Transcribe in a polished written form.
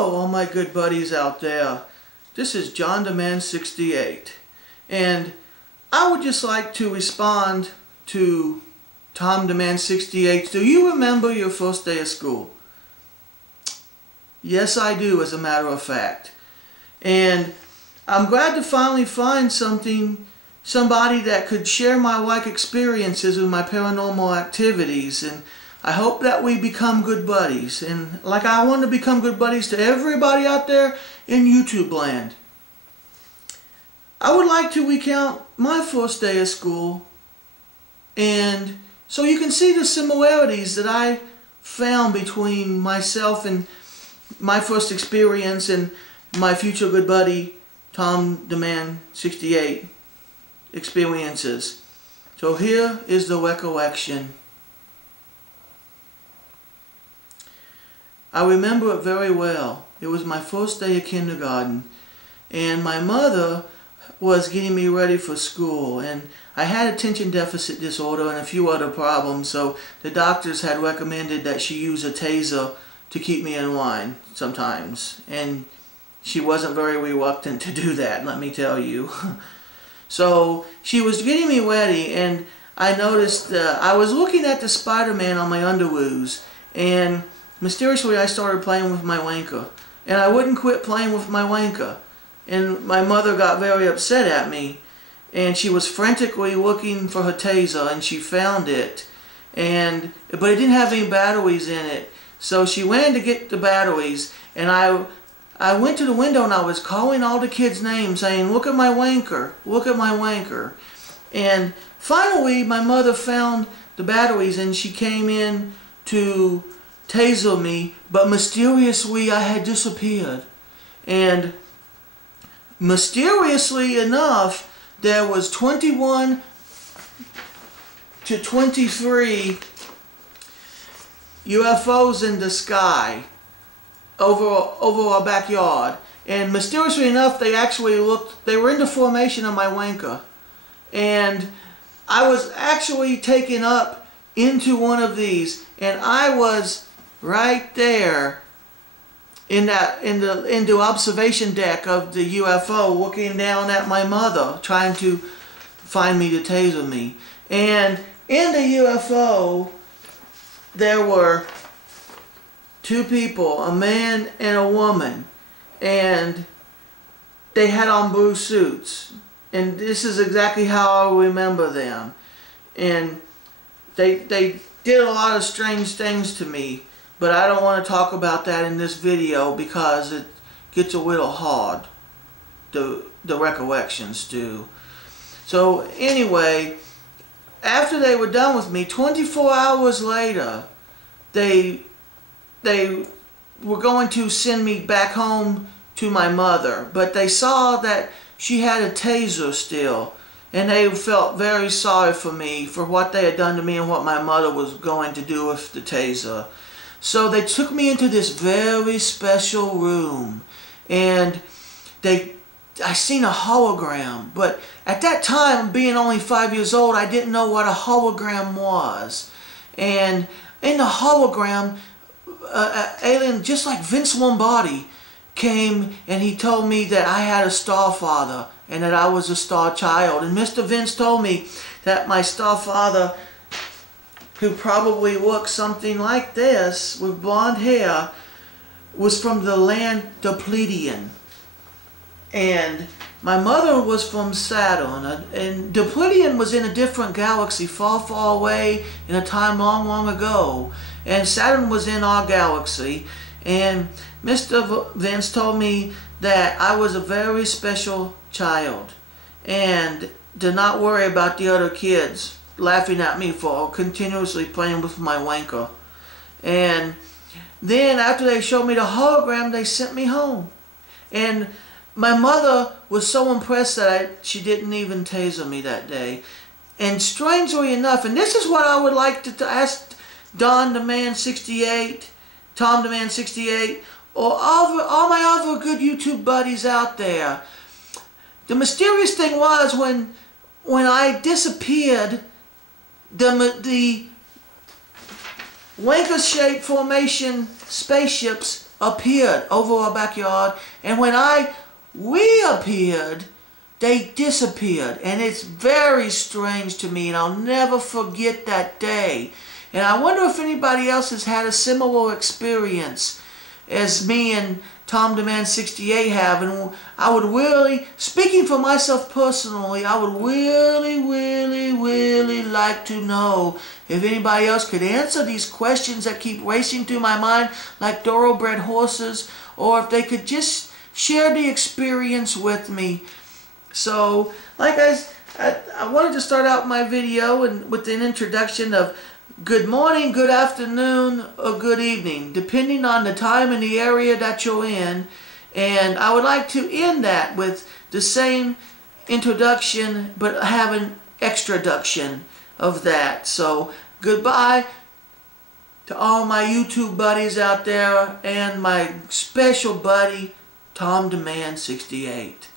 Hello, all my good buddies out there. This is John the Man 68, and I would just like to respond to Tom the Man 68. Do you remember your first day of school? Yes, I do, as a matter of fact. And I'm glad to finally find somebody that could share my like experiences with my paranormal activities, and I hope that we become good buddies. And like I want to become good buddies to everybody out there in YouTube land. I would like to recount my first day of school, and so you can see the similarities that I found between myself and my first experience and my future good buddy Tom the Man 68 experiences. So here is the recollection. I remember it very well. It was my first day of kindergarten, and my mother was getting me ready for school, and I had attention deficit disorder and a few other problems, so the doctors had recommended that she use a taser to keep me in line sometimes, and she wasn't very reluctant to do that, let me tell you. So she was getting me ready, and I noticed I was looking at the Spider-Man on my underoos, and mysteriously I started playing with my wanker, and I wouldn't quit playing with my wanker. And my mother got very upset at me, and she was frantically looking for her taser, and she found it, but it didn't have any batteries in it. So she ran to get the batteries, and I went to the window and I was calling all the kids' names, saying, "Look at my wanker, look at my wanker." And finally my mother found the batteries, and she came in to taser me, but mysteriously I had disappeared. And mysteriously enough, there was 21 to 23 UFOs in the sky over our backyard. And mysteriously enough, they were in the formation of my wanker. And I was actually taken up into one of these, and I was right there in the observation deck of the UFO, looking down at my mother, trying to find me to taser me. And in the UFO, there were two people, a man and a woman, and they had on blue suits. And this is exactly how I remember them. And they did a lot of strange things to me, but I don't want to talk about that in this video because it gets a little hard. The recollections do. So anyway, after they were done with me, 24 hours later, they were going to send me back home to my mother, but they saw that she had a taser still, and they felt very sorry for me for what they had done to me and what my mother was going to do with the taser. So they took me into this very special room, and I seen a hologram, but at that time, being only 5 years old, I didn't know what a hologram was. And in the hologram, an alien just like Vince Lombardi came, and he told me that I had a star father and that I was a star child. And Mr. Vince told me that my star father, who probably looked something like this with blonde hair, was from the land Depletion. And my mother was from Saturn, and Depletion was in a different galaxy far, far away in a time long, long ago. And Saturn was in our galaxy. And Mr. Vince told me that I was a very special child, and did not worry about the other kids laughing at me for continuously playing with my wanker. And then after they showed me the hologram, they sent me home. And my mother was so impressed that she didn't even taser me that day. And strangely enough, and this is what I would like to ask Don the Man 68, Tom the Man 68, or all my other good YouTube buddies out there. The mysterious thing was when I disappeared, the wanker-shaped formation spaceships appeared over our backyard, and when I reappeared, they disappeared. And it's very strange to me, and I'll never forget that day. And I wonder if anybody else has had a similar experience as me and Tom the Man 68 have. And I would really, speaking for myself personally, I would really like to know if anybody else could answer these questions that keep racing through my mind like thoroughbred horses, or if they could just share the experience with me. So, like I wanted to start out my video with an introduction of good morning, good afternoon, or good evening, depending on the time and the area that you're in. And I would like to end that with the same introduction, but have an extraduction of that. So, goodbye to all my YouTube buddies out there, and my special buddy, Tom the Man 68.